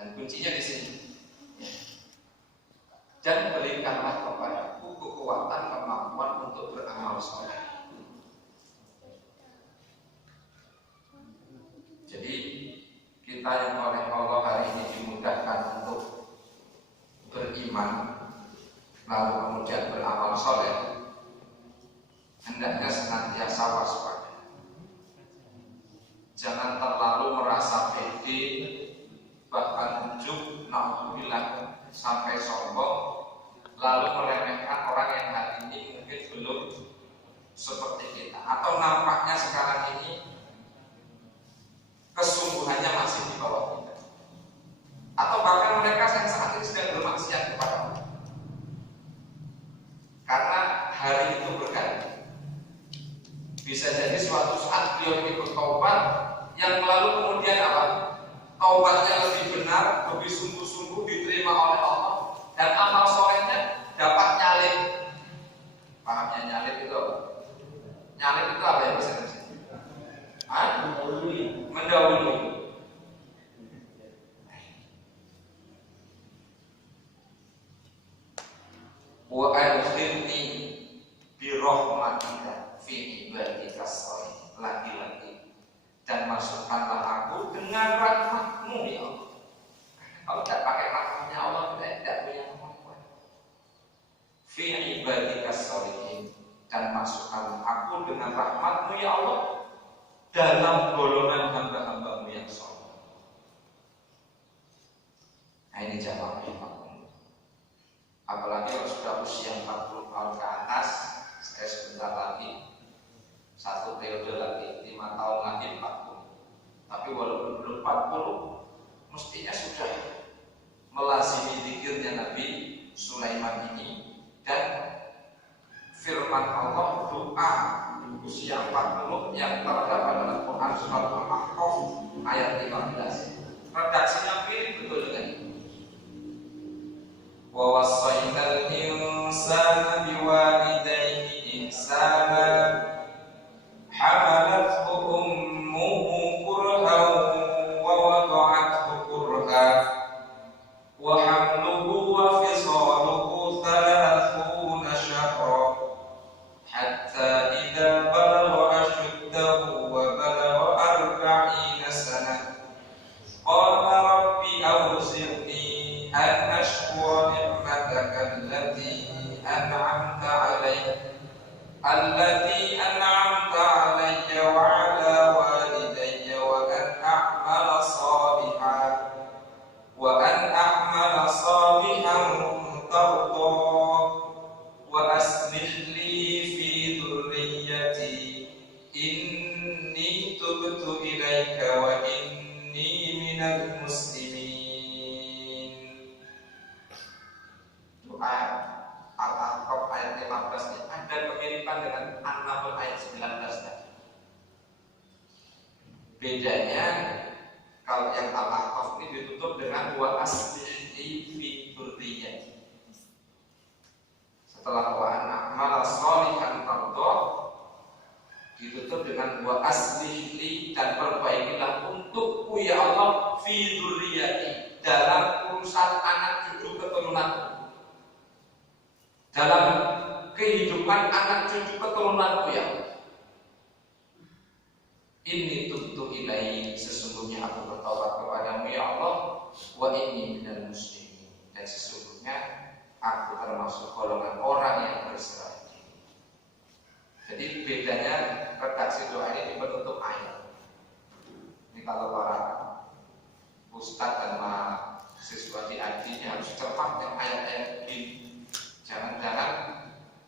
Dan kuncinya di sini. Dan berikanlah kepadaku kekuatan kemampuan untuk beramal soleh. Jadi kita yang oleh Allah hari ini dimudahkan untuk beriman, lalu kemudian beramal soleh, hendaknya senantiasa waspada. Jangan terlalu merasa pede, bahkan ujub, na'udzubillah, sampai sombong, lalu meremehkan orang yang hari ini mungkin belum seperti kita, atau nampaknya sekarang ini kesungguhannya masih di bawah kita, atau bahkan mereka yang saat ini sedang bermaksiat kepada Allah. Karena hari itu berganti. Bisa jadi suatu saat beliau ini bertaubat, yang lalu kemudian apa? Taubatnya lebih benar, lebih sungguh-sungguh diterima oleh Allah, dan amal solehnya dapat nyalip. Pahamnya nyalip itu apa? Nyalip itu apa ya bahasa Indonesia? Mendahului. Wa adkhilni bi rahmatika fi ibadika sholihin. Lagi-lagi, dan masukkanlah aku dengan rahmat-Mu ya Allah. Kalau tidak pakai rahmatnya Allah, kita tidak punya kemampuan. Fi ibadika sholihin, dan masukkanlah aku dengan rahmat-Mu ya Allah dalam golongan hamba-hamba-Mu yang saleh. Nah ini jamaah iman. Apalagi kalau sudah usia 40 tahun ke atas, saya sebentar lagi, 1 periode lagi, 5 tahun lagi 40. Tapi walaupun belum 40, mestinya sudah melazimi zikirnya Nabi Sulaiman ini, dan firman Allah, doa usia 40 yang terdapat dalam Quran surat Al-Ahqaf ayat 15. Redaksinya mirip betul dengan ini. Wa wassaynal insana biwalidayhi ihsana hamalathu ummuhu kurhan wa wada'athu kurhan wa hamluhu wa fisaluhu 30 shahran hatta idza balagha ashuddahu wa balagha 40 sanah qala rabbi awzi'ni an ashkura ni'mataka allati an'amta 'alayya wa 'ala walidayya wa an a'mala salihan tardah wa aslih li fi dhurriyyati inni tubtu ilaika wa inni minal muslimin. Doa Al-Ahqaf ayat 15 ini ada kemiripan dengan An-Nahl ayat 19 tadi. Bedanya kalau yang Al-Ahqaf ini ditutup dengan wa aslih li fi dhurriyyati. Setelah wa a'mala shalihan tardah ditutup dengan wa aslih li, dan perbaikilah untukku ya Allah fi dzurriyyati, dalam urusan anak cucu keturunanku, dalam kehidupan anak cucu keturunanku ya Allah. Inni tubtu ilaihi, sesungguhnya aku bertaubat kepadamu ya Allah, wa inni minal muslimin, dan sesungguhnya aku termasuk golongan orang yang berserah diri. Jadi bedanya redaksi doa ini di penutup ayat. Ini kalau para ustadz dan mahasiswa di ID ini harus cermat yang ayat-ayat ini. Jangan-jangan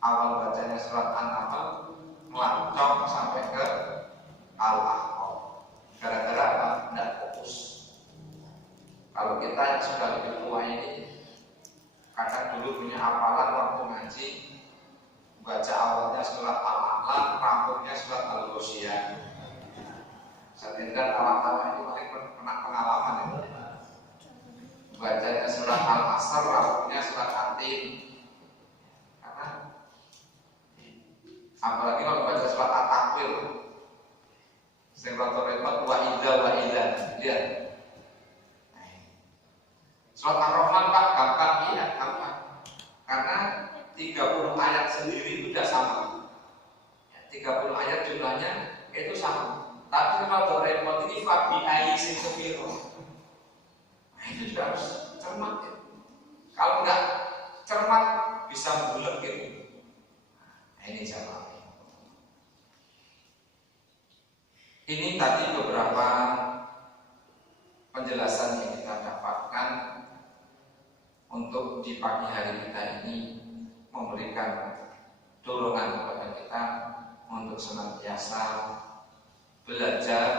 awal bacanya surat An-Nahl melancong sampai ke Al-Ahqaf. Gara-gara apa? Tidak fokus. Kalau kita yang sudah lebih tua ini, kadang dulu punya hafalan waktu ngaji, baca awalnya surat Al-A'la, rampungnya surat Al-Ghasyiyah. Sebenarnya awal-awal itu paling pernah pengalaman itu. Bacanya surat Al-Asr, rampungnya surat At-Tin. Karena apalagi kalau baca surat At-Takwir, sing repot wa idza, lihat. Surat Ar-Rahman Pak, gampang? Iya, gampang. Karena 30 ayat sendiri itu sudah sama. 30 ayat jumlahnya itu sama. Tapi kalau repot ini fabi ayi sing. Nah, itu juga harus cermat ya. Kalau enggak cermat bisa bulat gitu. Nah, ini jamaah. Ini tadi beberapa penjelasan yang kita dapatkan untuk di pagi hari kita ini memberikan dorongan kepada kita untuk senantiasa belajar,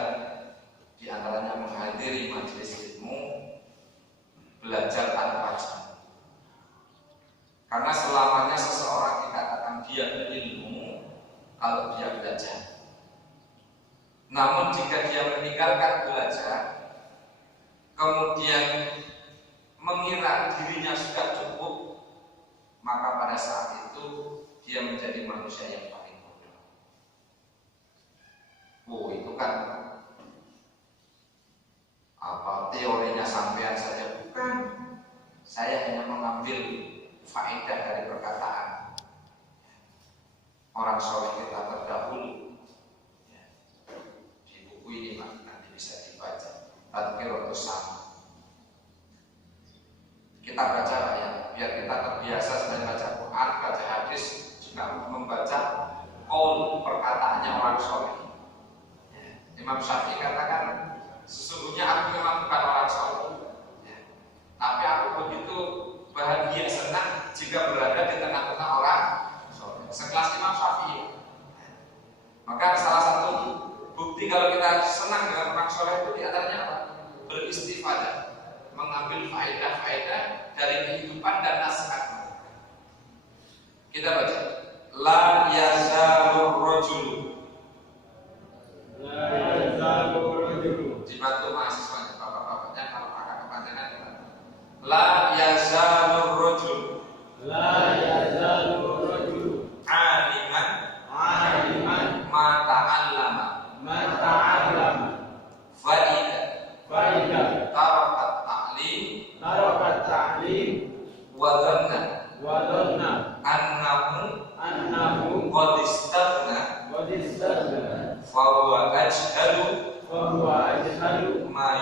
di antaranya menghadiri majelis ilmu, belajar tanpa jam. Karena selamanya seseorang dikatakan dia berilmu kalau dia belajar. Namun jika dia meninggalkan belajar, kemudian mengira dirinya sudah cukup, maka pada saat itu dia menjadi manusia yang paling bodoh. Itu kan teorinya sampean saja, bukan. Saya hanya mengambil faedah dari perkataan orang soleh kita terdahulu. Di buku ini nanti bisa dibaca. Tadhkiratus Shami. Kita baca ya, biar kita terbiasa selain baca Quran, baca hadis, juga membaca qaul, perkataannya orang soleh. Imam Syafi'i katakan, sesungguhnya aku memang bukan orang soleh, tapi aku begitu bahagia, senang jika berada di tengah-tengah orang soleh, sekelas Imam Syafi'i. Maka salah satu bukti kalau kita senang dengan orang soleh itu diantaranya apa? Beristifadah, mengambil faedah-faedah dari kehidupan dan nasihat. Kita baca, la yazalur rajulu. La yazalur rajulu. Dibantu mahasiswanya, bapak-bapaknya kalau kakak kepanjangan gimana? La yazalur rajulu. La yazalur rajulu. Aliman. Aliman. Mata'allama. Mata'allama. Fa'ida. Tarakat ta'lim wa dhanna annahu qad istaghna fa huwa ajhalu ma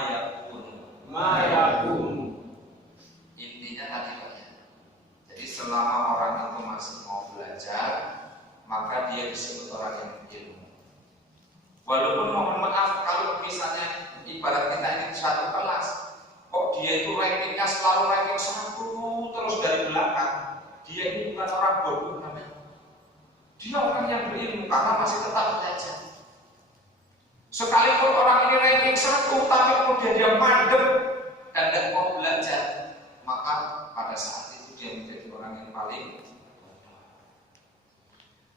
yakun. Intinya tadi Pak ya. Jadi selama orang itu masih mau belajar, maka dia disebut orang yang berilmu. Walaupun mohon maaf kalau misalnya ibarat kita ini satu kelas, kok dia itu rankingnya selalu ranking 1 terus dari belakang, dia ini bukan orang bodoh namanya. Dia orang yang berilmu karena masih tetap belajar. Sekalipun orang ini ranking 1 tapi kemudian dia mandek dan tidak mau belajar, maka pada saat itu dia menjadi orang yang paling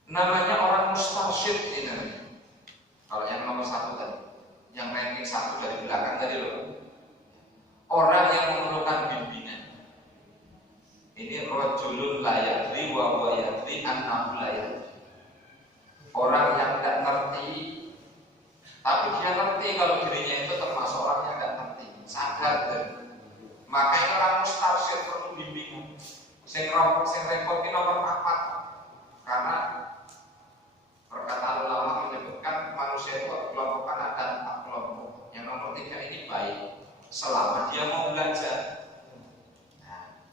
namanya orang mustarsyid ini. Kalau yang nomor 1 tadi, yang ranking 1 dari belakang tadi loh, orang yang memerlukan bimbingan. Ini rajulun la yadri wa huwa yadri annahu la yadri. Orang yang tidak ngerti, tapi dia ngerti kalau dirinya itu termasuk orang yang tidak ngerti, sadar dari. Maka ini orang mustarsyid perlu bimbingan. Sing repot ki nomor 4. Karena perkataan ulama menyebutkan manusia itu kelompokan ada 4 kelompok. Yang nomor 3 ini baik selama dia mau belajar. Nah,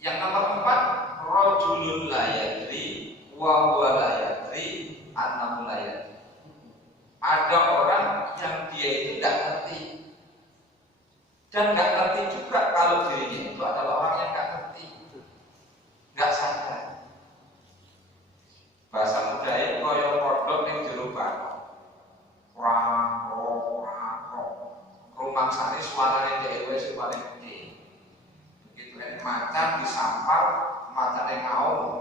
yang nomor 4, rajulun la yadri wa huwa la yadri annahu la yadri. Ada orang yang dia itu tidak ngerti dan nggak ngerti juga kalau dirinya itu adalah orang yang nggak ngerti, nggak sadar. Bahasa budaya koyo kodok yang dirubah rumah sana suaranya DW paling gede. Begitu macan disampar, macan yang ngaung,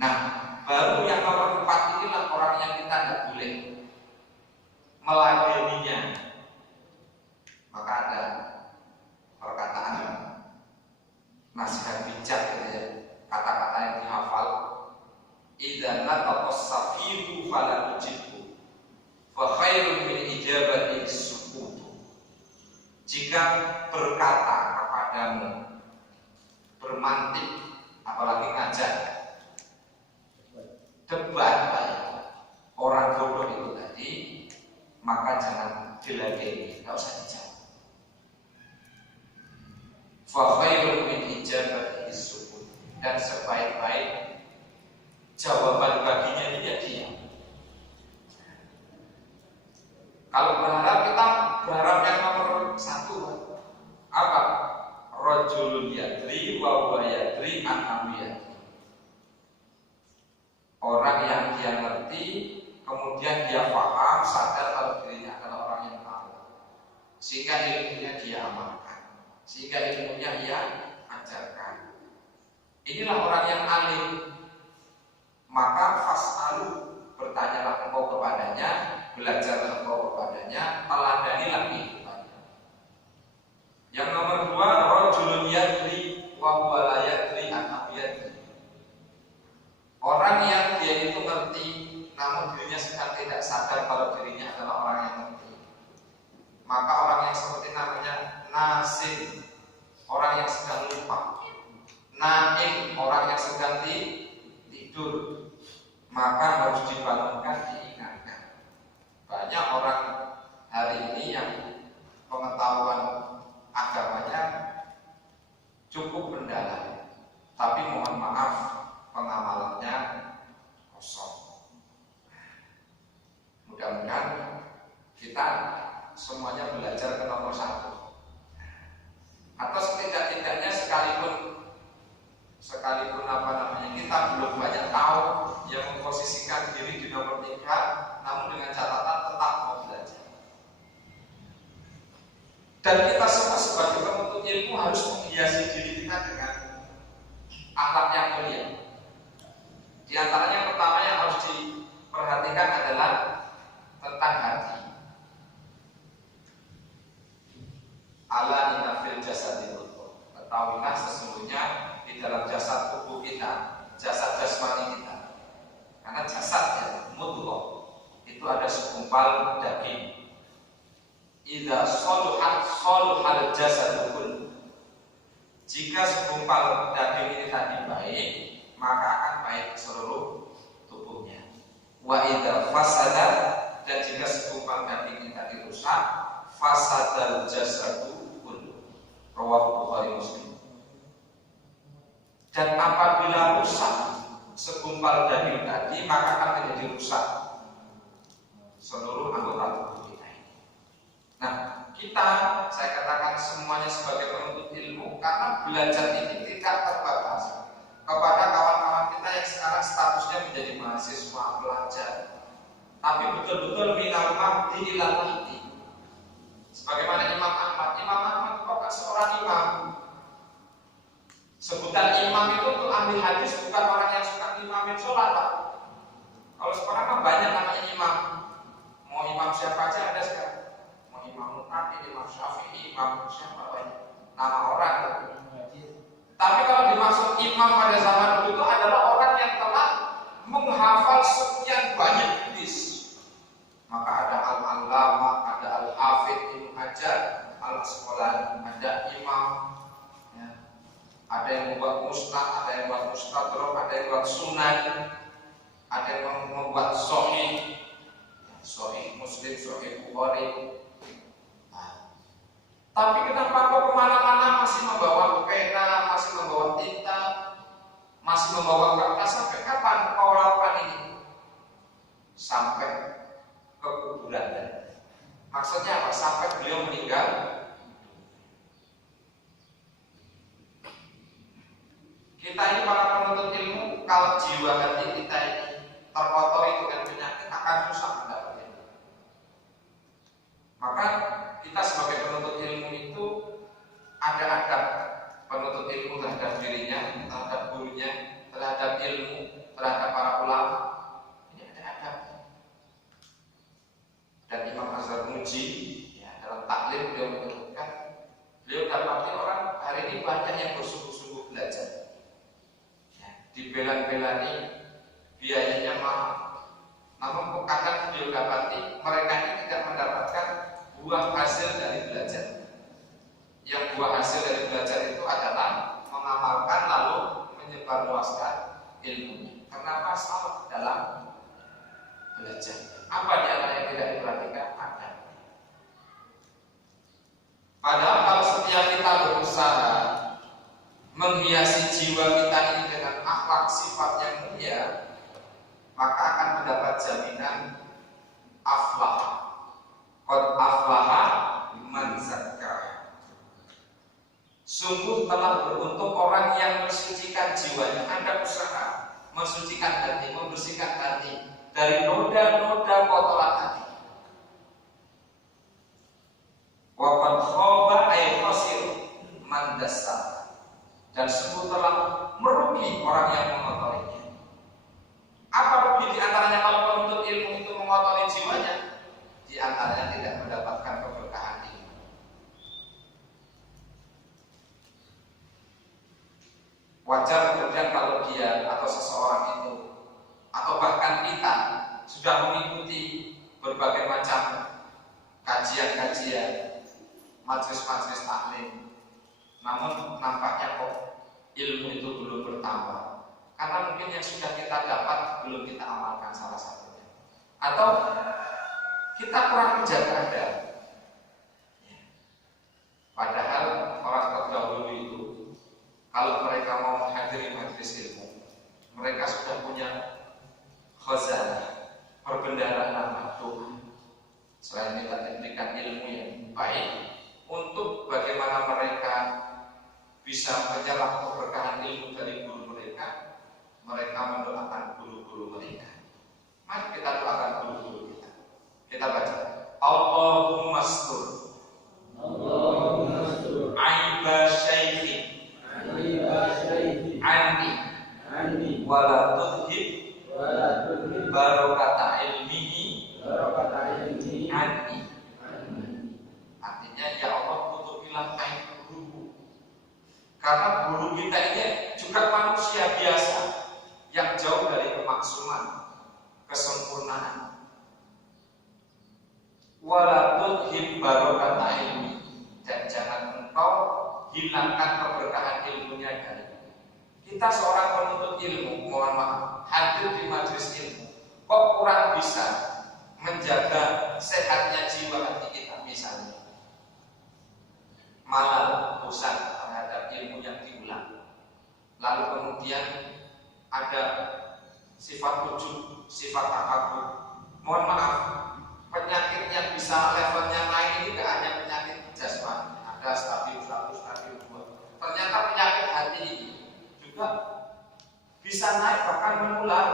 Nah, baru yang nomor 4 inilah orang yang kita tidak boleh meladeninya. Maka ada perkataan nasihat bijak gitu ya, kata-kata yang dihafal, idza nataqas safihu fala tujibhu fa khairun min ijabati as-sukut. yang berkata kepadamu, bermantik, apalagi ngajar, debat orang bodoh itu tadi, maka jangan diladeni, nggak usah dijawab. Fa khairun min ijabati sukut, dan sebaik-baik jawaban baginya dia diam. Kalau berharap, kita berharap yang nomor satu apa? Rajulun yadri wa huwa yadri an amriyati. Orang yang dia ngerti, kemudian dia paham, sadar kalau dirinya adalah orang yang tahu, sehingga ilmunya dia amalkan, sehingga ilmunya dia ajarkan. Inilah orang yang alim. Maka fas'alu, bertanyalah engkau kepadanya, belajarlah engkau kepadanya, teladanilah kehidupannya. Yang nomor dua, rajulun yadri wa huwa la yadri an amriyati. Orang yang dia itu ngerti, namun dirinya sedang tidak sadar kalau dirinya adalah orang yang ngerti. Maka orang yang seperti namanya nasim, orang yang sedang lupa. Naim, orang yang sedang tidur. Maka harus dibangunkan, diingatkan. Banyak orang hari ini yang pengetahuan agamanya cukup mendalam, tapi mohon maaf pengamalannya kosong. Mudah-mudahan kita semuanya belajar ke nomor satu, atau setidak-tidaknya sekalipun apa namanya kita belum banyak tahu, yang memposisikan diri di nomor 3, namun dengan catatan tetap mau belajar. Dan kita semua sebagai penuntut ilmu harus menghiasi diri kita dengan akhlak yang mulia. Di antaranya yang pertama yang harus diperhatikan adalah tentang hati. Ala inna fil jasadil mudghah. Ketahuilah sesungguhnya di dalam jasad tubuh kita, jasad jasmani kita. Karena jasad ya, mudghah, itu ada segumpal daging. Idza saluhal jasadu kullu. Jika segumpal daging ini tadi baik, maka akan baik seluruh tubuhnya. Wa idza fasada, dan jika segumpal daging ini tadi rusak, fasadal jasadu kullu. Rawahu Bukhari Muslim. Dan apabila rusak segumpal daging tadi, maka akan menjadi rusak seluruh anggota tubuh kita ini. Nah, kita, saya katakan semuanya sebagai penuntut ilmu, karena belajar ini tidak terbatas kepada kawan-kawan kita yang sekarang statusnya menjadi mahasiswa pelajar, tapi betul-betul minal mahdi ilal lahdi. Sebagaimana Imam Ahmad itu bukan seorang imam. Sebutan imam itu untuk ambil hadis bukan orang yang suka imamin sholat, Pak. Kalau sekarang kan banyak namanya imam. Mau imam siapa aja ada sekarang. Mau Imam Nawawi, Imam Syafi'i, Imam siapa banyak nama orang. Tapi kalau dimaksud imam pada zaman dulu itu adalah orang yang telah menghafal sekian banyak hadis. Maka ada al-allama, ada al-hafidh Ibnu Hajar, al-Asqalani, ada imam. Ada yang membuat musnad, ada yang membuat mustadrak, ada yang membuat sunan, ada yang membuat sahih, sahih Muslim, sahih Bukhari. Tapi kenapa kok kemana-mana masih membawa pena, masih membawa tinta, masih membawa kertas? Sampai kapan kau lakukan ini? Sampai ke kuburan. Maksudnya apa? Sampai beliau meninggal. Kita ini para penuntut ilmu, kalau jiwa hati kita ini terkotori dengan penyakit, akan susah mendapat ilmu. Maka kita sebagai penuntut ilmu itu ada adab. Penuntut ilmu terhadap dirinya, terhadap gurunya, terhadap ilmu, terhadap para ulama. Ini ada adab. Dan Imam Azhar Muji ya, dalam taklim beliau menyebutkan, beliau dapati orang hari ini banyak yang bersungguh-sungguh belajar. Dibela-belani, biayanya mahal. Namun kadang beliau dapati mereka ini tidak mendapatkan buah hasil dari belajar. buah hasil dari belajar itu adalah mengamalkan lalu menyebarluaskan ilmunya. Kenapa salah dalam belajar? Apa di antara yang tidak diperhatikan? Ada. Padahal kalau setiap kita berusaha menghiasi jiwa kita ini dengan akhlak sifat yang mulia, maka akan mendapat jaminan aflah. Qad aflaha man zakkaha. Sungguh telah beruntung orang yang mensucikan jiwanya. Anda usaha mensucikan hati, membersihkan hati dari noda-noda kotoran hati. Wa qad khaba ay khasir man dassara. Dan sungguh telah merugi orang yang mengotorinya. Apa rugi di antaranya kalau penuntut ilmu itu mengotori jiwanya? Di antaranya tidak mendapatkan keberkahan ilmu. Wajar kemudian kalau dia atau seseorang itu atau bahkan kita sudah mengikuti berbagai macam kajian-kajian, majelis-majelis taklim, namun nampaknya kok ilmu itu belum bertambah. Karena mungkin yang sudah kita dapat belum kita amalkan salah satunya. Atau kita kurang menjaga adab. Padahal orang terdahulu itu kalau mereka mau menghadiri majelis ilmu, mereka sudah punya khazanah, perbendaharaan Tuhan. Selain kita diberikan ilmu yang baik, untuk bagaimana mereka bisa menyerap keberkahan ilmu dari guru mereka, mereka mendoakan guru-guru mereka. Mari kita doakan guru-guru kita. Kita baca, Allahumma astur, Allahumma astur, aiba syaikhi, anni, wala tudhib, barokata ilmihi, anni. Artinya, ya Allah, tutupilah aib guruku. Karena guru kita ini juga manusia biasa yang jauh dari kemaksuman, kesempurnaan. Wala tudhib barokata ilmi, dan jangan engkau hilangkan keberkahan ilmunya dari kita. Seorang penuntut ilmu, mohon maaf, hadir di majelis ilmu, kok kurang bisa menjaga sehatnya jiwa hati kita, misalnya malah bosan terhadap ilmu yang diulang, lalu kemudian ada sifat ujub, sifat takabur. Mohon maaf, penyakit yang bisa levelnya naik ini tidak hanya penyakit jasmani, ada stadium 1, stadium 2. Ternyata penyakit hati ini juga bisa naik, bahkan menular.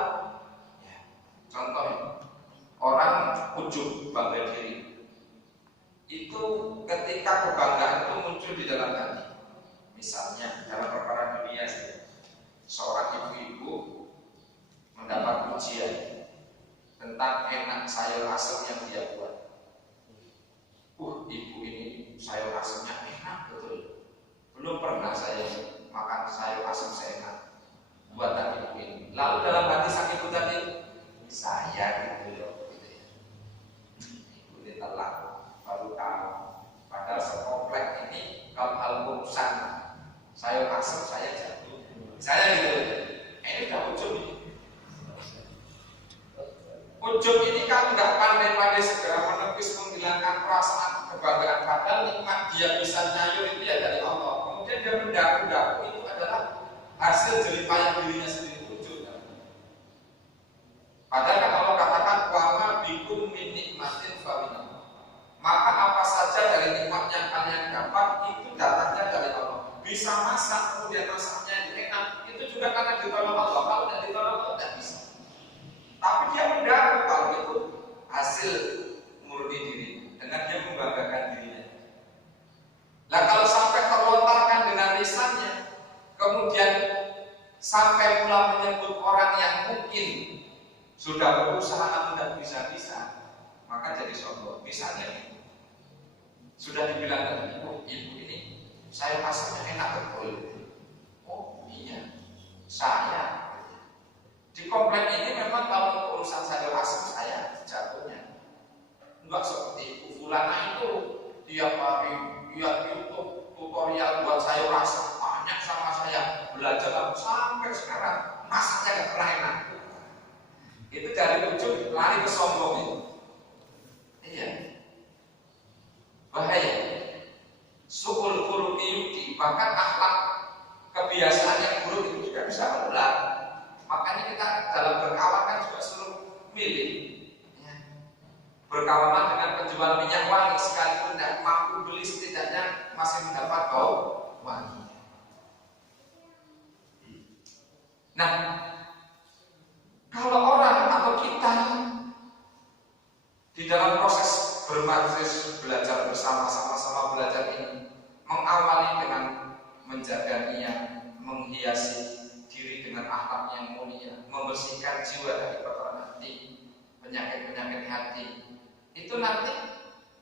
Ya, contoh, orang ujub, bangga diri, itu ketika kebanggaan itu muncul di dalam hati. Misalnya dalam perkara dunia, seorang ibu-ibu mendapat ujian tentang enak sayur asem yang dia buat. Ibu ini sayur asemnya enak betul. Belum pernah saya makan sayur asem seenak buatan ibu ini. Lalu dalam hati sang ibu tadi, saya gitu loh, gitu ya. Ibu ini telah baru tahu. Padahal sekomplek ini kalau hal urusan sayur asem saya jatuh. Saya gitu. Ini udah ujub ini. Ujub ini kalau nggak pandai-pandai segera menepis, menghilangkan perasaan kebanggaan, padahal nikmat dia bisa nyayur itu ya dari Allah. Kemudian dia mendaku-daku, itu adalah hasil jeripayah dirinya sendiri, ujub. Padahal kan Allah katakan wama bikum min nikmatin faminallah. Maka apa saja dari nikmat yang kalian dapat itu datangnya dari Allah. Bisa masak, kemudian masaknya enak, itu juga karena ditolong Allah. Kalau tidak ditolong Allah tidak bisa. Tapi dia mendaku kalau itu hasil murni diri, dengan dia membanggakan dirinya. Lah kalau sampai terlontarkan dengan lisannya, kemudian sampai pula menyebut orang yang mungkin sudah berusaha namun tidak bisa-bisa, maka jadi sombong. Misalnya sudah dibilang tadi, ibu ini saya rasanya enak betul. Oh iya, saya di komplek ini memang kalau untuk urusan sayur asem saya jatuhnya enggak seperti itu. Fulana itu tiap hari lihat YouTube tutorial bahkan akhlak kebiasaan yang buruk itu juga bisa menular. Makanya kita dalam berkawan kan juga selalu milih ya. Berkawanan dengan penjual minyak wangi sekalipun tidak mampu beli, setidaknya masih mendapat bau wangi. Nah, kalau orang atau kita di dalam proses bermajlis belajar bersama, sama-sama belajar ini mengawali dengan menjaga niat, menghiasi diri dengan akhlak yang mulia, membersihkan jiwa dari kotoran hati, penyakit-penyakit hati. Itu nanti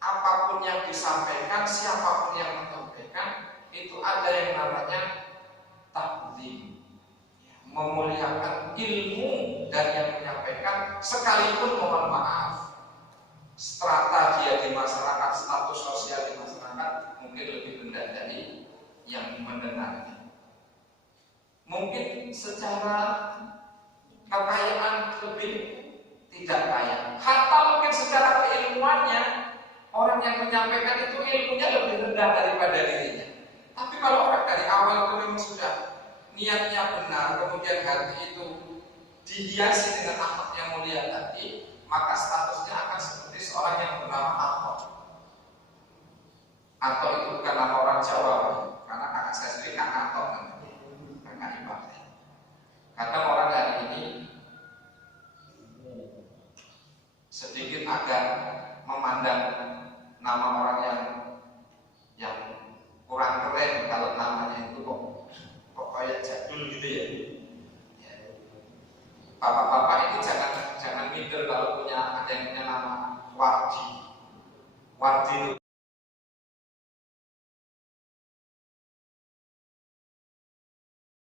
apapun yang disampaikan, siapapun yang menyampaikan, itu ada yang namanya takdim, memuliakan ilmu dan yang menyampaikan, sekalipun mohon maaf strata dia di masyarakat, status sosial di masyarakat mungkin lebih rendah dari yang mendengarnya. Mungkin secara kekayaan lebih tidak kaya, hatta mungkin secara keilmuannya orang yang menyampaikan itu ilmunya lebih rendah daripada dirinya. Tapi kalau orang dari awal itu memang sudah niatnya benar, kemudian hati itu dihiasi dengan akhlak yang mulia tadi, maka statusnya akan seperti seorang yang bernama Ahmad. Atau itu bukan nama orang Jawa, karena kakak saya sendiri kakak Anto, kakak Ibu. Kadang orang hari ini sedikit agak memandang nama orang yang kurang keren kalau namanya itu kok kayak jadul gitu ya. Bapak-bapak